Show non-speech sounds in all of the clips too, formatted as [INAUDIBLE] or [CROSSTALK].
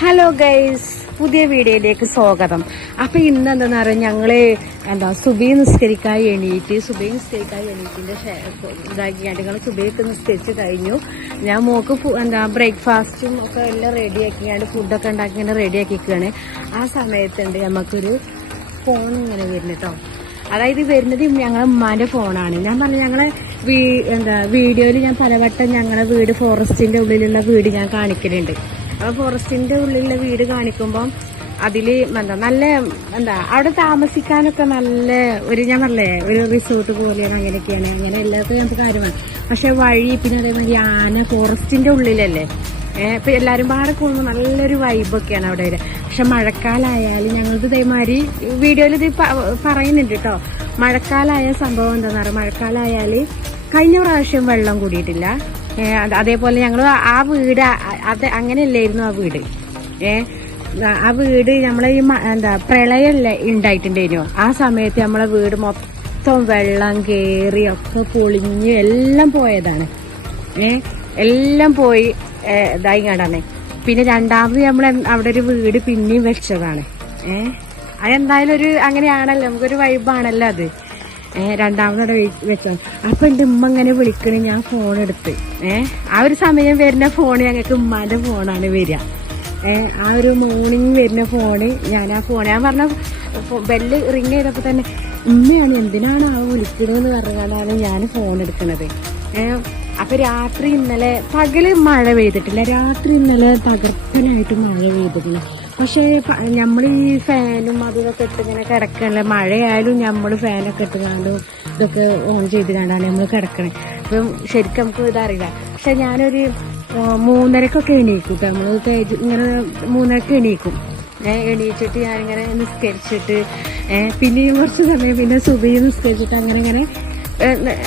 Hello guys പുതിയ വീഡിയോയിലേക്ക് സ്വാഗതം. അപ്പൊ ഇന്ന് എന്താന്ന് പറയാ ഞങ്ങൾ എന്താ സുബി നിസ്കരിക്കാൻ എണീറ്റ് സുബി നിസ്കരിക്കാൻ എണീറ്റിന്റെ ഇതാക്കിയാണ്ട് ഞങ്ങൾ സുബിയൊക്കെ നിസ്കരിച്ച് കഴിഞ്ഞു. ഞാൻ മോക്ക് എന്താ ബ്രേക്ക്ഫാസ്റ്റും ഒക്കെ എല്ലാം റെഡിയാക്കിയാണ്ട് ഫുഡൊക്കെ ഉണ്ടാക്കി റെഡി റെഡിയാക്കിക്കുകയാണ് ആ സമയത്തുണ്ട് നമുക്കൊരു ഫോൺ ഇങ്ങനെ വരുന്നത് കേട്ടോ അതായത് വരുന്നത് ഞങ്ങളെ ഉമ്മാന്റെ ഫോണാണ് ഞാൻ പറഞ്ഞു ഞങ്ങളെ വീ- എന്താ വീഡിയോയിൽ ഞാൻ പലവട്ടം ഞങ്ങളെ വീട് ഫോറസ്റ്റിന്റെ ഉള്ളിലുള്ള വീട് ഞാൻ കാണിക്കലുണ്ട്. ഫോറസ്റ്റിന്റെ ഉള്ളിലെ വീട് കാണിക്കുമ്പം അതിൽ എന്താ നല്ല എന്താ അവിടെ താമസിക്കാനൊക്കെ നല്ല ഒരു ഞാൻ പറഞ്ഞേ ഒരു റിസോർട്ട് പോലെയാണ് അങ്ങനെയൊക്കെയാണ്. അങ്ങനെ എല്ലാവർക്കും ഞങ്ങൾക്ക് കാര്യമാണ്. പക്ഷെ വഴി പിന്നെ അതേമാതിരി ആന ഫോറസ്റ്റിന്റെ ഉള്ളിലല്ലേ? ഏഹ് ഇപ്പൊ എല്ലാരും പാടെ കൂടുമ്പോൾ നല്ലൊരു വൈബൊക്കെയാണ് അവിടെ വരിക. പക്ഷെ മഴക്കാലായാലും ഞങ്ങൾക്ക് ഇതേമാതിരി വീഡിയോയിൽ ഇത് പറയുന്നുണ്ട് കേട്ടോ. മഴക്കാലായ സംഭവം എന്താണെന്ന് പറയുക മഴക്കാലായാൽ കഴിഞ്ഞ പ്രാവശ്യം വെള്ളം കൂടിയിട്ടില്ല. അതേപോലെ ഞങ്ങൾ ആ വീട് അത് അങ്ങനെയല്ലായിരുന്നു ആ വീട്. ഏ ആ വീട് നമ്മളെ ഈ എന്താ പ്രളയമല്ലേ ഉണ്ടായിട്ടുണ്ടായിരുന്നു ആ സമയത്ത് നമ്മളെ വീട് മൊത്തം വെള്ളം കയറി ഒക്കെ പൊളിഞ്ഞ് എല്ലാം പോയതാണ്. ഏ എല്ലാം പോയി ഇതായി കണ്ടാണ് പിന്നെ രണ്ടാമത് നമ്മൾ അവിടെ ഒരു വീട് പിന്നെയും വെച്ചതാണ്. ഏ അതെന്തായാലും ഒരു അങ്ങനെയാണല്ലോ നമുക്കൊരു വൈബാണല്ലോ അത്. ഏ രണ്ടാമത് അവിടെ വെ- വെച്ചത്. അപ്പൊ എന്റെ ഉമ്മ ഇങ്ങനെ വിളിക്കണ ഞാൻ ഫോൺ എടുത്ത്. ഏഹ് ആ ഒരു സമയം വരുന്ന ഫോൺ ഞങ്ങൾക്ക് ഉമ്മാന്റെ ഫോണാണ് വരിക. ഏഹ് ആ ഒരു മോർണിംഗ് വരുന്ന ഫോണ് ഞാൻ ആ ഫോൺ ഞാൻ പറഞ്ഞ ബെല്ല് റിങ് ചെയ്തപ്പോ തന്നെ ഉമ്മയാണ് എന്തിനാണ് ആ വിളിക്കണെന്ന് പറഞ്ഞാണ് ഞാൻ ഫോൺ എടുക്കണത്. ഏഹ് അപ്പൊ രാത്രി ഇന്നലെ പകൽ മഴ പെയ്തിട്ടില്ല. രാത്രി ഇന്നലെ തകർപ്പനായിട്ട് മഴ പെയ്തിട്ടില്ല. പക്ഷേ നമ്മൾ ഈ ഫാനും അതും ഇട്ടിങ്ങനെ കിടക്കണല്ലേ? മഴയായാലും നമ്മൾ ഫാനൊക്കെ ഇട്ടുകൊണ്ട് ഇതൊക്കെ ഓൺ ചെയ്ത് കണ്ടാണ് നമ്മൾ കിടക്കണേ. അപ്പം ശരിക്കും നമുക്ക് ഇതറിയില്ല. പക്ഷെ ഞാനൊരു മൂന്നരക്കൊക്കെ എണീക്കും കേട്ടോ. നമ്മൾ ഇങ്ങനെ മൂന്നരക്ക് എണീക്കും. എണീച്ചിട്ട് ഞാനിങ്ങനെ നിസ്കരിച്ചിട്ട് പിന്നെയും കുറച്ച് സമയം പിന്നെ സുബി നിസ്കരിച്ചിട്ട് അങ്ങനെ ഇങ്ങനെ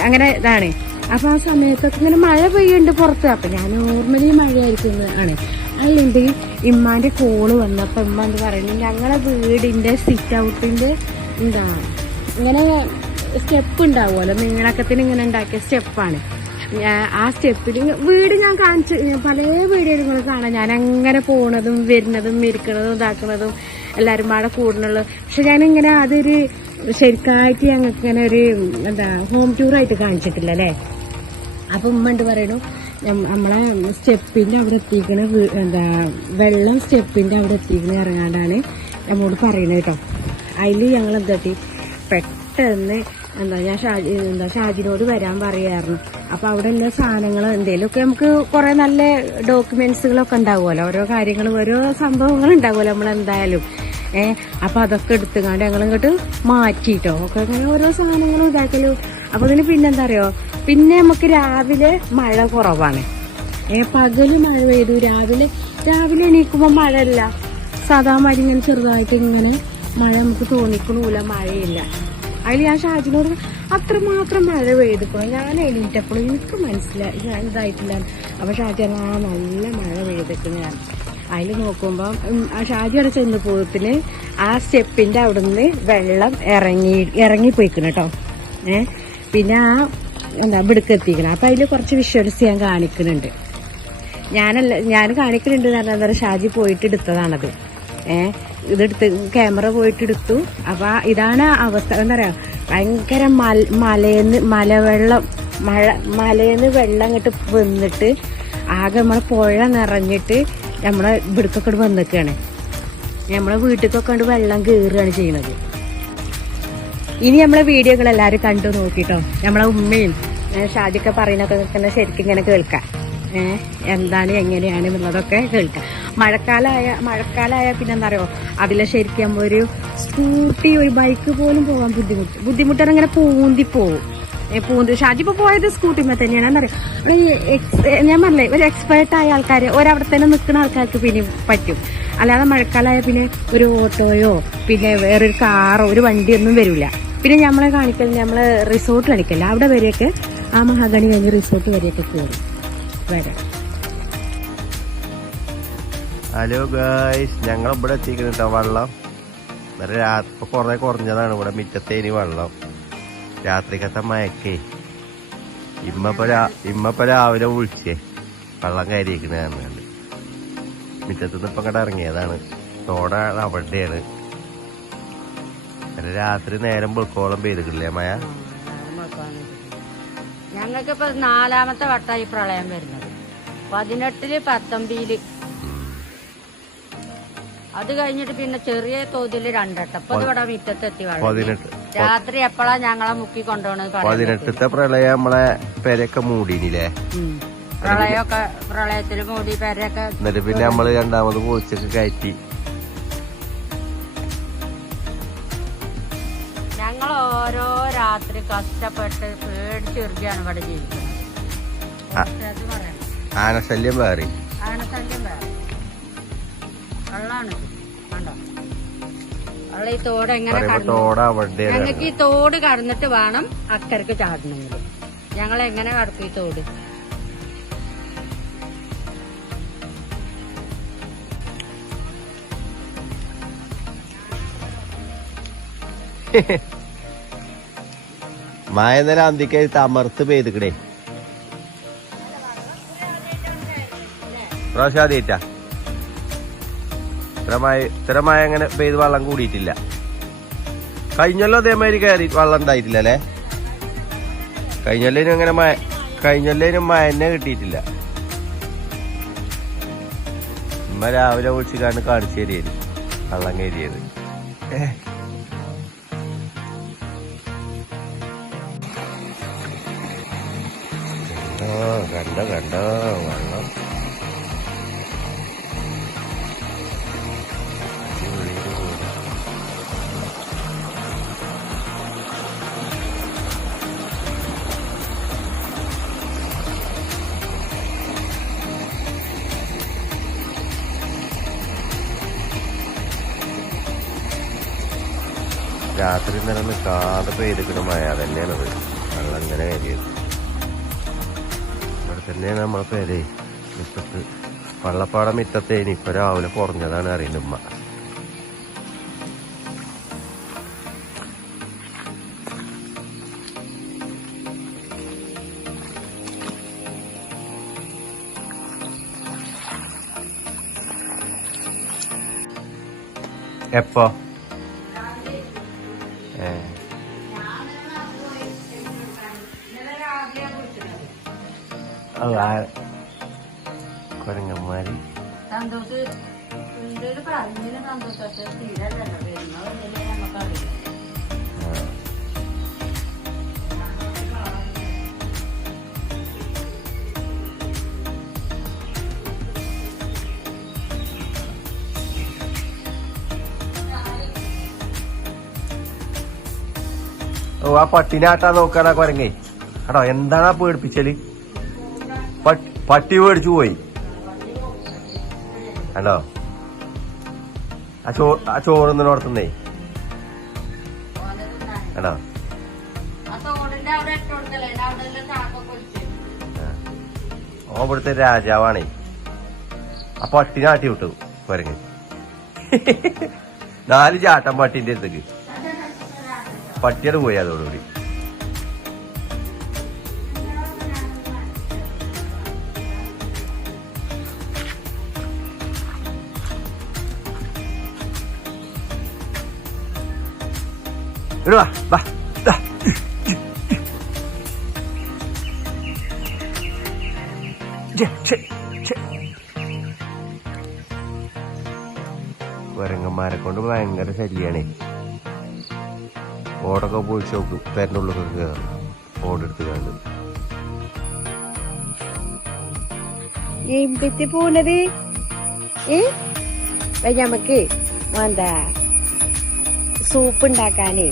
അങ്ങനെ ഇതാണ്. അപ്പം ആ സമയത്തൊക്കെ ഇങ്ങനെ മഴ പെയ്യുന്നുണ്ട് പുറത്ത്. അപ്പം ഞാൻ നോർമലി മഴയായിരിക്കും ആണ്. അല്ലെങ്കിൽ ഇമ്മാന്റെ കോൾ വന്നപ്പോൾ ഇമ്മ എന്ത് പറയുന്നത് ഞങ്ങളെ വീടിന്റെ സിറ്റ് ഔട്ടിന്റെ എന്താ ഇങ്ങനെ സ്റ്റെപ്പ് ഉണ്ടാവുമല്ലോ? നിങ്ങളക്കത്തിന് ഇങ്ങനെ ഉണ്ടാക്കിയ സ്റ്റെപ്പാണ് ആ സ്റ്റെപ്പിൽ വീട് ഞാൻ കാണിച്ച് പല നിങ്ങൾ കാണാം. ഞാൻ അങ്ങനെ പോണതും വരുന്നതും ഇരിക്കണതും ഇതാക്കണതും എല്ലാവരും പാടെ കൂടുന്നുള്ളു. പക്ഷെ ഞാനിങ്ങനെ അതൊരു ശരിക്കായിട്ട് ഞങ്ങൾക്ക് ഇങ്ങനെ ഒരു എന്താ ഹോം ടൂറായിട്ട് കാണിച്ചിട്ടില്ല അല്ലേ? അപ്പൊ ഉമ്മ ഉണ്ട് പറയണു? നമ്മളെ സ്റ്റെപ്പിന്റെ അവിടെ എത്തിക്കണ എന്താ വെള്ളം സ്റ്റെപ്പിന്റെ അവിടെ എത്തിക്കണ ഇറങ്ങാണ്ടാണ് നമ്മോട് പറയണത് കേട്ടോ. അതിൽ ഞങ്ങൾ എന്താട്ടി പെട്ടെന്ന് എന്താ ഞാൻ ഷാജി എന്താ ഷാജിനോട് വരാൻ പറയായിരുന്നു. അപ്പൊ അവിടെ ഉള്ള സാധനങ്ങൾ എന്തേലുമൊക്കെ നമുക്ക് കുറെ നല്ല ഡോക്യുമെന്റ്സുകളൊക്കെ ഉണ്ടാവുമല്ലോ. ഓരോ കാര്യങ്ങൾ ഓരോ സംഭവങ്ങൾ ഉണ്ടാവുമല്ലോ നമ്മൾ എന്തായാലും ഏഹ് അപ്പൊ അതൊക്കെ എടുത്തുകൊണ്ട് ഞങ്ങൾ ഇങ്ങോട്ട് മാറ്റിയിട്ടോ ഒക്കെ അങ്ങനെ ഓരോ സാധനങ്ങളും ഇതാക്കലും. അപ്പൊ അതിന് പിന്നെന്താ അറിയോ പിന്നെ നമുക്ക് രാവിലെ മഴ കുറവാണ്. ഏ പകൽ മഴ പെയ്തു. രാവിലെ രാവിലെ എണീക്കുമ്പോ മഴയല്ല. സാധാ സാധാരണ ഇങ്ങനെ ചെറുതായിട്ട് ഇങ്ങനെ മഴ നമുക്ക് തോന്നിക്കണൂല മഴയില്ല. അതിൽ ഞാൻ ഷാജിനോട് അത്രമാത്രം മഴ പെയ്തിക്കണം. ഞാൻ എണീറ്റപ്പോൾ എനിക്ക് മനസ്സിലായി ഞാൻ ഇതായിട്ടില്ല. അപ്പൊ ഷാജി ആ നല്ല മഴ പെയ്തിട്ടുണ്ട് ഞാൻ. അതിൽ നോക്കുമ്പോൾ ആ ഷാജി അവിടെ ചെന്ന് പോകത്തിന് ആ സ്റ്റെപ്പിന്റെ അവിടുന്ന് വെള്ളം ഇറങ്ങി ഇറങ്ങിപ്പോയിക്കണം കേട്ടോ. ഏ പിന്നെ ആ എന്താ ഇവിടേക്ക് എത്തിക്കണം അപ്പം അതിൽ കുറച്ച് വിഷ്വൽസ് ഞാൻ കാണിക്കുന്നുണ്ട്. ഞാനല്ല ഞാൻ കാണിക്കുന്നുണ്ട് എന്ന് പറഞ്ഞാൽ എന്താ ഷാജി പോയിട്ട് എടുത്തതാണത്. ഏ ഇതെടുത്ത് ക്യാമറ പോയിട്ട് എടുത്തു. അപ്പം ഇതാണ് അവസ്ഥ എന്താ പറയുക ഭയങ്കര മല മലയെന്ന് മലവെള്ളം മഴ മലയെന്ന് വെള്ളം ഇങ്ങോട്ട് വന്നിട്ട് ആകെ നമ്മളെ പുഴ നിറഞ്ഞിട്ട് നമ്മളെ ഇവിടക്കൊക്കെ വന്നിക്കാണ്. നമ്മളെ വീട്ടിലേക്കൊക്കെ വെള്ളം കയറുകയാണ് ചെയ്യുന്നത് ഇനി നമ്മളെ വീഡിയോകൾ എല്ലാവരും കണ്ടു നോക്കിട്ടോ. നമ്മളെ ഉമ്മയും ഷാജിക്ക പറയുന്നൊക്കെ തന്നെ ശരിക്കും ഇങ്ങനെ കേൾക്കാം. എന്താണ് എങ്ങനെയാണ് എന്നുള്ളതൊക്കെ കേൾക്കാം. മഴക്കാലമായ മഴക്കാലമായ പിന്നെ എന്താ പറയുക അതിലെ ശരിക്കും നമ്മൾ ഒരു സ്കൂട്ടി ഒരു ബൈക്ക് പോലും പോകാൻ ബുദ്ധിമുട്ട്. ബുദ്ധിമുട്ടാണ് ഇങ്ങനെ പൂന്തി പോവും. പൂന്തി. ഷാജി ഇപ്പൊ പോയത് സ്കൂട്ടിമേ തന്നെയാണ് ഒരു ഞാൻ പറഞ്ഞേ ഒരു എക്സ്പേർട്ട് ആയ ആൾക്കാർ ഒരവിടെ തന്നെ നിൽക്കുന്ന ആൾക്കാർക്ക് പിന്നെ പറ്റും. അല്ലാതെ മഴക്കാലമായ പിന്നെ ഒരു ഓട്ടോയോ പിന്നെ വേറൊരു കാറോ ഒരു വണ്ടിയൊന്നും വരില്ല. പിന്നെ നമ്മളെ കാണിക്കൽ നമ്മൾ റിസോർട്ട് കാണിക്കല്ല? അവിടെ വരെയൊക്കെ ആ മഹാഗണി കഴിഞ്ഞ് റിസോർട്ട് വരെയൊക്കെ കയറും വരാം. ഹലോ ഗായ്സ് ഞങ്ങൾ ഇവിടെ എത്തിക്കുന്നുണ്ടോ വെള്ളം. ഇന്നലെ രാത്രി കുറെ കുറഞ്ഞതാണ്. ഇവിടെ മിറ്റത്തേനി വെള്ളം. രാത്രിക്കത്തെ മയക്കേ. ഇമ്മപ്പോ ഇമ്മപ്പ രാവിലെ വിളിച്ചേ. വെള്ളം കയറിയിരിക്കണ മിറ്റത്തുനിന്ന് മുറ്റത്ത് നിന്ന് ഇപ്പൊ ഇങ്ങോട്ട് ഇറങ്ങിയതാണ്. തോടാണ് അവിടെയാണ്. രാത്രി നേരം വെക്കോളം പെയ്തിട്ടില്ലേ മഴ ഞങ്ങൾക്കിപ്പോ നാലാമത്തെ വട്ടമായി പ്രളയം വരുന്നത്. പതിനെട്ടിൽ പത്തൊമ്പതിൽ. അത് കഴിഞ്ഞിട്ട് പിന്നെ ചെറിയ തോതിൽ രണ്ടട്ടം. ഇപ്പൊ ഇത് ഇവിടെ മുറ്റത്തെത്തി വെള്ളം പതിനെട്ട്. രാത്രി എപ്പോഴാ ഞങ്ങളെ മുക്കി കൊണ്ടുപോണത് പതിനെട്ടത്തെ പ്രളയം നമ്മളെ പെരയൊക്കെ മൂടിനില്ലേ? പ്രളയൊക്കെ പ്രളയമൊക്കെ പ്രളയത്തിൽ മൂടി പെരയൊക്കെ എന്നിട്ട് പിന്നെ നമ്മൾ രണ്ടാമത് പോയിച്ചൊക്കെ കയറ്റി. ഞങ്ങൾ ഓരോ രാത്രി കഷ്ടപ്പെട്ട് പേടിച്ചെറുകയാണ് ഇവിടെ ജീവിക്കുന്നത്. ആനശല്യം വേറി. ആനശല്യം വേറെ. വെള്ളമാണ് കണ്ടോ? വെള്ളം ഈ തോട് എങ്ങനെ ഞങ്ങൾക്ക് ഈ തോട് കടന്നിട്ട് വേണം അക്കരക്ക് ചാടണമെങ്കിൽ. ഞങ്ങൾ എങ്ങനെ കടക്കും ഈ തോട്? [LAUGHS] മായ നേരം അന്തിക്ക് തമർത്ത് പെയ്തിക്കടേ പ്രാവശ്യം ആദ്യമായിട്ടാ ഇത്ര മഴ ഇത്ര മഴ അങ്ങനെ പെയ്ത് വെള്ളം കൂടിയിട്ടില്ല. കഴിഞ്ഞല്ലോ അതേമാതിരി കയറി വെള്ളം ഉണ്ടായിട്ടില്ല അല്ലേ? കഴിഞ്ഞല്ലേനും അങ്ങനെ മഴ കഴിഞ്ഞല്ലേനും മഴ തന്നെ കിട്ടിയിട്ടില്ല. ഉമ്മ രാവിലെ വിളിച്ച് കണ്ട് കാണിച്ചു തരികയായിരുന്നു. വെള്ളം കയറിയത്. ഏഹ് കണ്ടോ കണ്ടോ വെള്ളം. രാത്രി ഇന്നലെ നിൽക്കാതെ പെയ്തിക്കണ മഴ തന്നെയാണത് വെള്ളം ഇങ്ങനെ കയറിയത് തന്നെയാണ് നമ്മളെ പേരെ. മുറ്റത്ത് വള്ളപ്പാടം മിറ്റത്തേനി ഇപ്പൊ രാവിലെ കുറഞ്ഞതാണ് അറിയുന്ന ഉമ്മ. എപ്പോ? ആ. ഓ ആ പട്ടിനാട്ടാ നോക്കാനാ കൊരങ്ങേ. അടോ എന്താണ് ആ പേടിപ്പിച്ചൽ? പട്ട്- മേടിച്ചു പോയി. ഹലോ ആ ചോ ആ ചോറുന്നോടത്തുന്നേ ഹലോ ആ തോടിന്റെ അവിടെ ഇട്ട് കൊടുക്കല്ലേ? അവിടെ എല്ലാം ചാക്കൊക്കെ ഓ ഇവിടുത്തെ രാജാവാണേ. ആ പട്ടി നാട്ടി വിട്ടു. കുരങ്ങ് [LAUGHS] നാല് ചാട്ടം പട്ടിന്റെ അടുത്തേക്ക്. പട്ടിയുടെ പോയി അതോടുകൂടി. ഇടുവാ വാ ഛെ. കുരങ്ങന്മാരെ കൊണ്ട് ഭയങ്കര ശരിയാണേ ഓടൊക്കെ പോയി ചോക്ക് പേരന്റെ ഉള്ളിലൊക്കെ കയറും ഓടെടുത്ത് കാണും എവിടത്തെ പോണത്? ഏ? നമുക്ക് എന്താ സൂപ്പ് ഉണ്ടാക്കാനേ.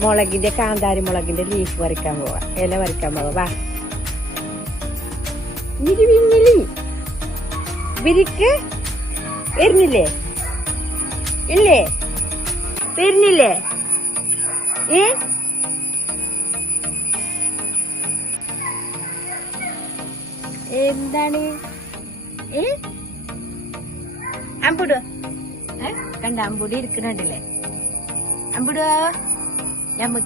മുളകിന്റെ കാന്താരി മുളകിന്റെ ലീഫ് വരയ്ക്കാൻ പോവാ. ഇല വരയ്ക്കാൻ പോവാ. വാ. വിരിഞ്ഞിലി വിരിക്ക് വരുന്നില്ലേ ഇല്ലേ? വരുന്നില്ലേ ഏ? എന്താണ്? ഏ? അമ്പുടോ. കണ്ട അമ്പുടി ഇരിക്കണുണ്ടല്ലേ അമ്പുടോ. Dạ, Chào mừng